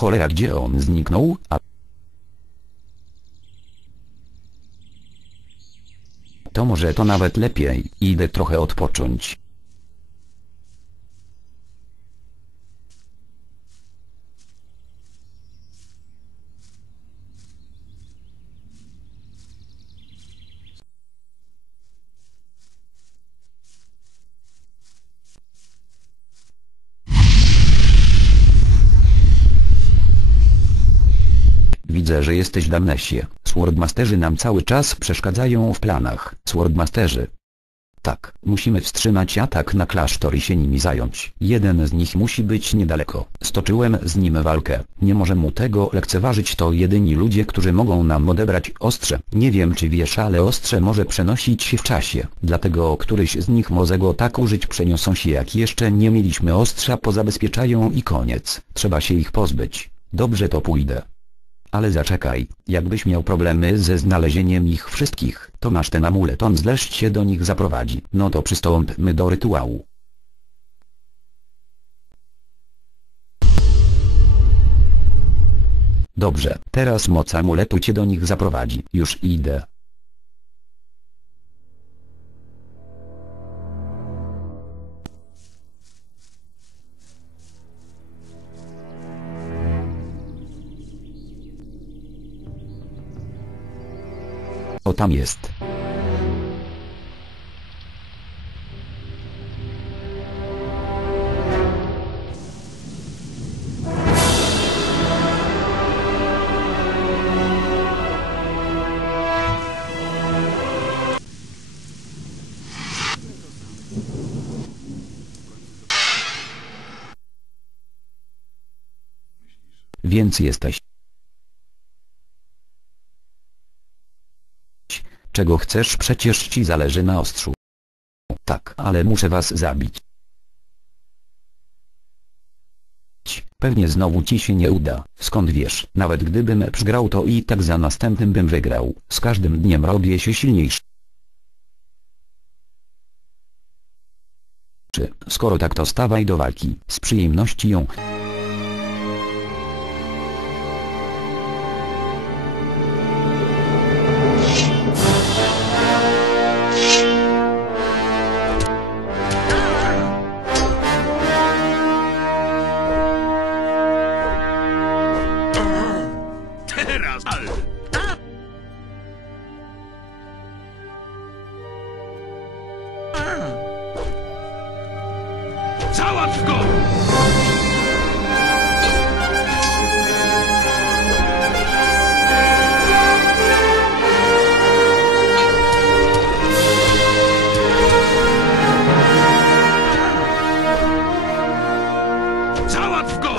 Cholera gdzie on zniknął, a... To może to nawet lepiej, idę trochę odpocząć. Widzę, że jesteś Damnesie. Swordmasterzy nam cały czas przeszkadzają w planach. Swordmasterzy. Tak, musimy wstrzymać atak na klasztor i się nimi zająć. Jeden z nich musi być niedaleko. Stoczyłem z nim walkę. Nie może mu tego lekceważyć to jedyni ludzie, którzy mogą nam odebrać ostrze. Nie wiem czy wiesz, ale ostrze może przenosić się w czasie. Dlatego któryś z nich może go tak użyć przeniosą się jak jeszcze nie mieliśmy ostrza pozabezpieczają i koniec. Trzeba się ich pozbyć. Dobrze to pójdę. Ale zaczekaj, jakbyś miał problemy ze znalezieniem ich wszystkich, to masz ten amulet on zleszcz się do nich zaprowadzi. No to przystąpmy do rytuału. Dobrze, teraz moc amuletu cię do nich zaprowadzi. Już idę. O tam jest. Więc jesteś. Czego chcesz przecież ci zależy na ostrzu. Tak, ale muszę was zabić. Pewnie znowu ci się nie uda, skąd wiesz, nawet gdybym przegrał to i tak za następnym bym wygrał, z każdym dniem robię się silniejszy. Czy, skoro tak to stawaj do walki, z Raz, al... Załatw go! Załatw go!